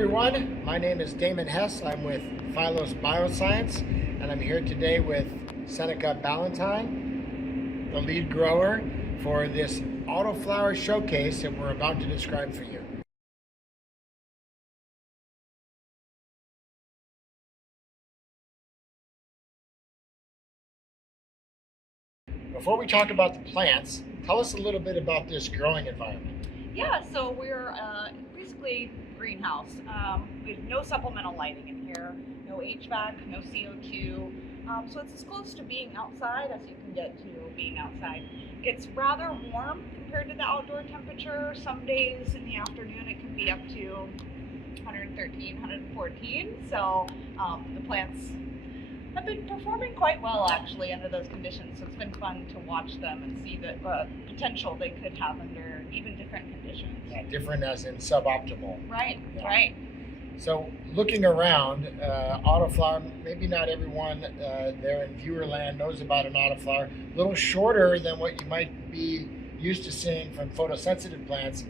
everyone, my name is Damon Hess. I'm with Phylos Bioscience, and I'm here today with Seneca Ballantyne, the lead grower for this Autoflower Showcase that we're about to describe for you. Before we talk about the plants, tell us a little bit about this growing environment. Yeah, so we're basically greenhouse. We have no supplemental lighting in here, no HVAC, no CO2. So it's as close to being outside as you can get to being outside. It gets rather warm compared to the outdoor temperature. Some days in the afternoon it can be up to 113, 114. So the plants have been performing quite well actually under those conditions. So it's been fun to watch them and see the potential they could have under even different conditions. Yeah, different as in suboptimal. Right, Yeah. right. So looking around, autoflower, maybe not everyone there in viewer land knows about an autoflower. A little shorter than what you might be used to seeing from photosensitive plants.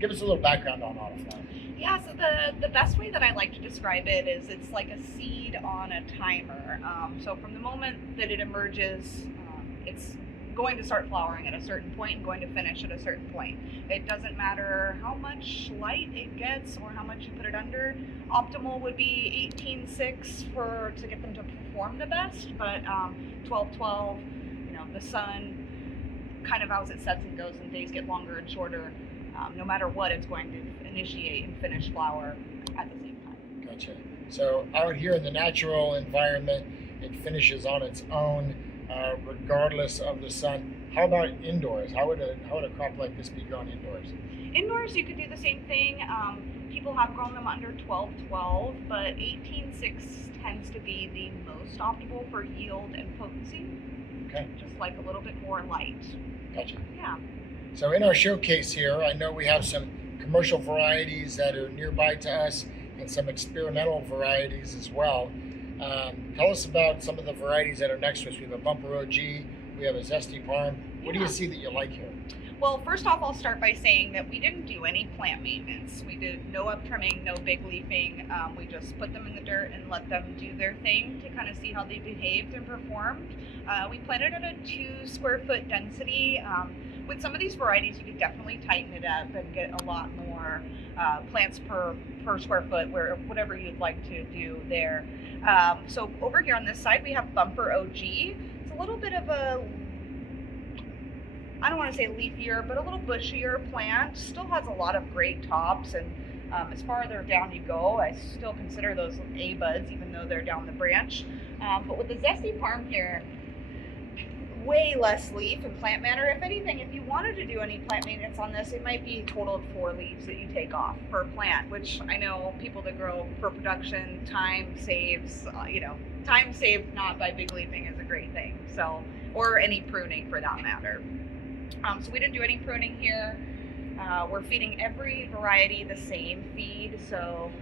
Give us a little background on autoflower. Yeah, so the best way that I like to describe it is it's like a seed on a timer. So from the moment that it emerges, it's going to start flowering at a certain point and going to finish at a certain point. It doesn't matter how much light it gets or how much you put it under. Optimal would be 18:6 to get them to perform the best, but 12:12, the sun kind of as it sets and goes and days get longer and shorter. No matter what, it's going to initiate and finish flower at the same time. Gotcha. So out here in the natural environment, it finishes on its own, regardless of the sun. How about indoors? How would a crop like this be grown indoors? Indoors, you could do the same thing. People have grown them under 12:12, but 18:6 tends to be the most optimal for yield and potency. Okay. Just like a little bit more light. Gotcha. Yeah. So in our showcase here, I know we have some commercial varieties that are nearby to us and some experimental varieties as well. Tell us about some of the varieties that are next to us. We have a Bumper OG, we have a Zesty Parm. What do you see that you like here? Well, first off, I'll start by saying that we didn't do any plant maintenance. We did no up trimming, no big leafing. We just put them in the dirt and let them do their thing to kind of see how they behaved and performed. We planted at a 2 square foot density. With some of these varieties, you could definitely tighten it up and get a lot more plants per square foot, whatever you'd like to do there. So over here on this side, we have Bumper OG. It's a little bit of a, I don't want to say leafier, but a little bushier plant. Still has a lot of great tops, and as farther down you go, I still consider those A buds, even though they're down the branch. But with the Zesty Parm here, way less leaf and plant matter. If anything, if you wanted to do any plant maintenance on this, it might be a total of 4 leaves that you take off per plant, which I know people that grow for production, time saves, time saved not by big leafing is a great thing. So, or any pruning for that matter. So we didn't do any pruning here. We're feeding every variety the same feed, so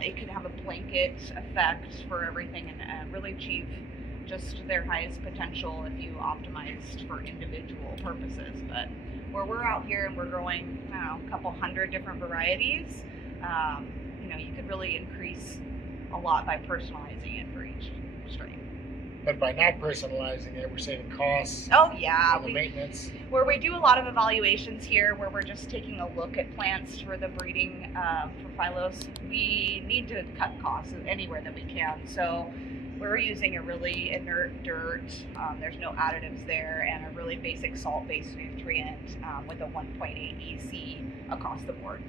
it can have a blanket effect for everything and really achieve just their highest potential if you optimized for individual purposes. But where we're out here and we're growing, a couple hundred different varieties, you could really increase a lot by personalizing it for each strain. But by not personalizing it, we're saving costs. Oh yeah, on the maintenance. Where we do a lot of evaluations here, where we're just taking a look at plants for the breeding for Phylos, we need to cut costs anywhere that we can. So we're using a really inert dirt, there's no additives there, and a really basic salt-based nutrient with a 1.8 EC across the board.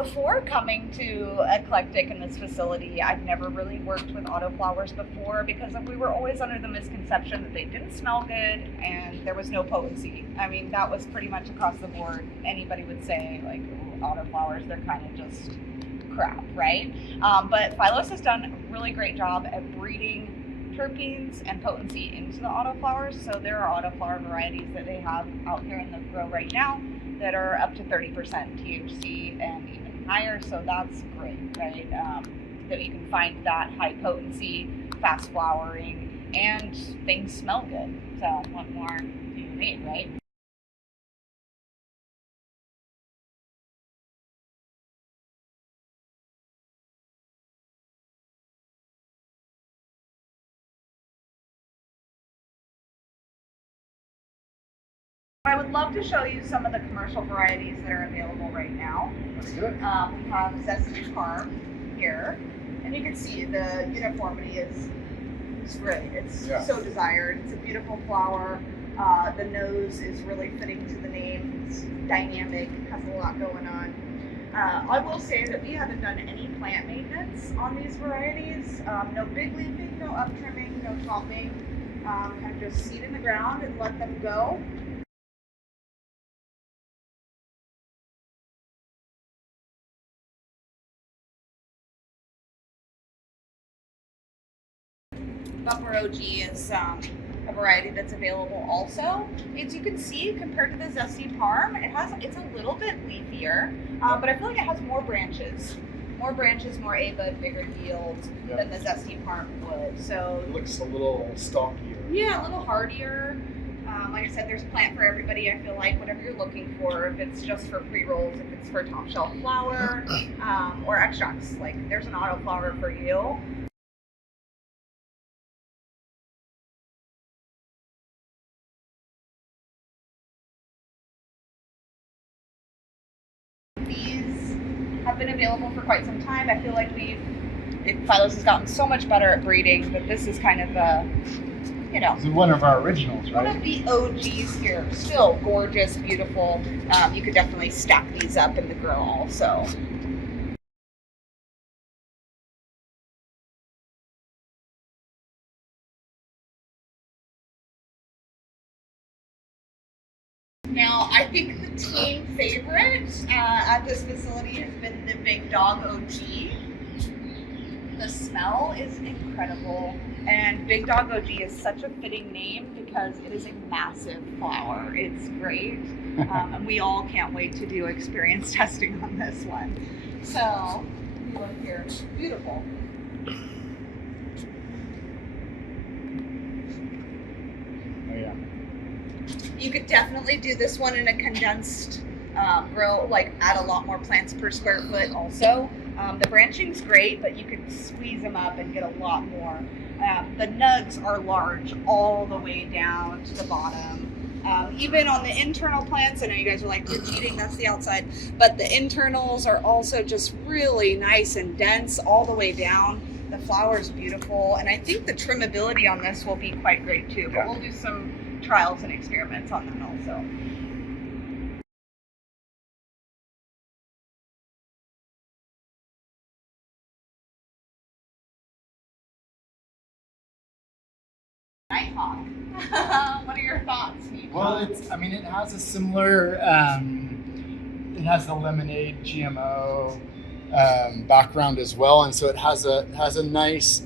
Before coming to Eclectic in this facility, I've never really worked with autoflowers before because we were always under the misconception that they didn't smell good and there was no potency. I mean, that was pretty much across the board. Anybody would say, like, autoflowers, they're kind of just crap, right? But Phylos has done a really great job at breeding terpenes and potency into the autoflowers. So there are autoflower varieties that they have out here in the grow right now that are up to 30% THC and even higher. So that's great, right? That you can find that high potency, fast flowering, and things smell good. So what more do you need, right? I would love to show you some of the commercial varieties that are available right now. Let's do it. We have Zesty Parm here, and you can see the uniformity is great. It's so desired. It's a beautiful flower. The nose is really fitting to the name. It's dynamic, has a lot going on. I will say that we haven't done any plant maintenance on these varieties. No big leafing, no up trimming, no topping. Kind of just seed in the ground and let them go. Bumper OG is a variety that's available also. As you can see, compared to the Zesty Parm, it's a little bit leafier, but I feel like it has more branches, more A bud, bigger yields than the Zesty Parm would. So it looks a little stockier. Yeah, a little hardier. Like I said, there's a plant for everybody. I feel like whatever you're looking for, if it's just for pre-rolls, if it's for top shelf flower, or extracts, like there's an autoflower for you. These have been available for quite some time. I feel like Phylos has gotten so much better at breeding that this is kind of This is one of our originals, right? One of the OGs here. Still gorgeous, beautiful. You could definitely stack these up in the grow also. Now, I think the team favorite at this facility has been the Big Dog OG. The smell is incredible, and Big Dog OG is such a fitting name because it is a massive flower. It's great, and we all can't wait to do experience testing on this one. So, if you look here, it's beautiful. Oh yeah. You could definitely do this one in a condensed grow, like add a lot more plants per square foot also. The branching's great, but you can squeeze them up and get a lot more. The nugs are large all the way down to the bottom. Even on the internal plants, I know you guys are like, you're cheating, that's the outside, but the internals are also just really nice and dense all the way down. The flower is beautiful, and I think the trimmability on this will be quite great too, but we'll do some trials and experiments on that also. Nighthawk. What are your thoughts? Well, it has a similar, it has the lemonade GMO background as well, and so it has a nice.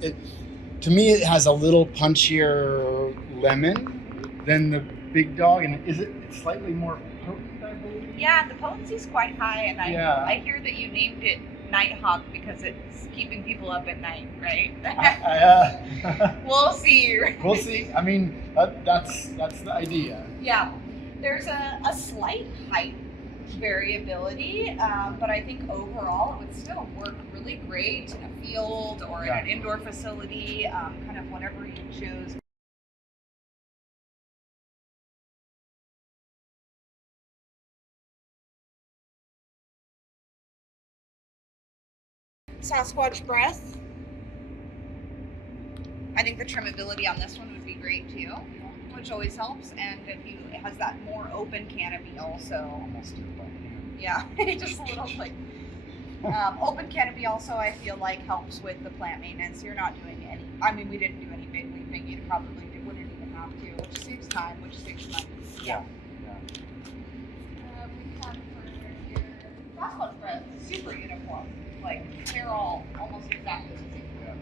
To me, it has a little punchier lemon than the Big Dog, and it's slightly more potent, I believe. Yeah, the potency's quite high, and I hear that you named it Nighthawk because it's keeping people up at night, right? We'll see. We'll see. I mean, that's the idea. Yeah, there's a slight height variability, but I think overall it would still work really great in a field or in an indoor facility, kind of whatever you choose. Sasquatch breath. I think the trimmability on this one would be great too, which always helps. And it has that more open canopy also. Yeah, just a little like open canopy also. I feel like helps with the plant maintenance. You're not doing any. I mean, we didn't do any big leafing. You probably wouldn't even have to, which saves time, which saves money. Yeah. We have for here Sasquatch breath. Super uniform. like they're all almost exactly the same. Yeah.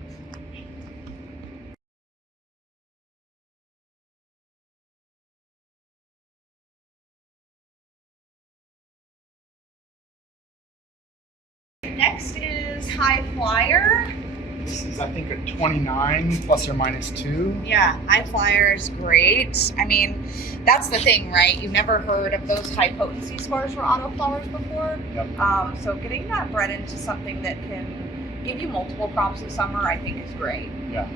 Next is High Flyer. This is, I think, a 29 plus or minus 2. Yeah, High Flyer is great. I mean, that's the thing, right? You've never heard of those high potency scores for autoflowers before. Yep. So getting that bred into something that can give you multiple crops a summer, I think is great. Yeah.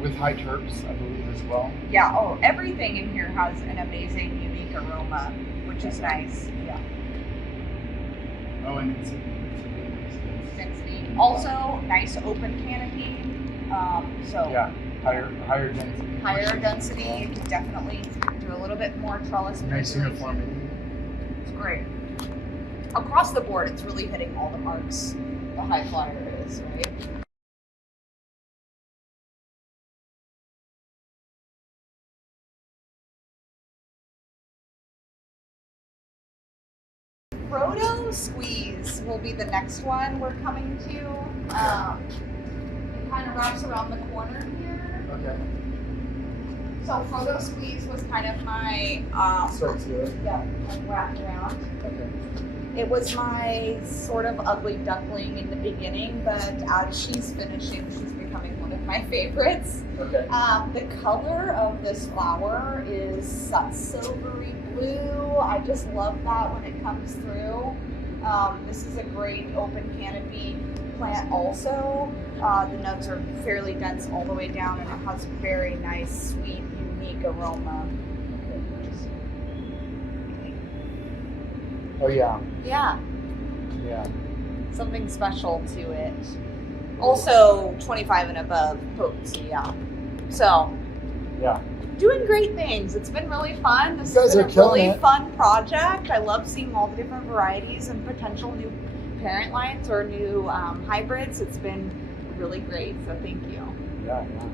With high terps, I believe, as well. Yeah. Oh, everything in here has an amazing, unique aroma, which is nice. Yeah. Oh, and it's a Density. Also, nice open canopy. So yeah, higher density. higher density. You can definitely do a little bit more trellis. Nice uniformity. It's great. Across the board, it's really hitting all the marks the High Flyer is, right? Proto Squeeze will be the next one we're coming to. It kind of wraps around the corner here. Okay. So Proto Squeeze was kind of my Starts here. yeah, like wrapped around. Okay. It was my sort of ugly duckling in the beginning, but as she's finishing, she's becoming one of my favorites. Okay. The color of this flower is that silvery blue. I just love that when it comes through. This is a great open canopy plant also. The nuts are fairly dense all the way down, and it has very nice, sweet, unique aroma. Oh yeah. Yeah, Yeah. something special to it. Also 25 and above potency, yeah. So, Yeah. doing great things. It's been really fun. This You has guys been are a killing really it. fun project. I love seeing all the different varieties and potential new parent lines or new hybrids. It's been really great, so thank you. Yeah. Yeah.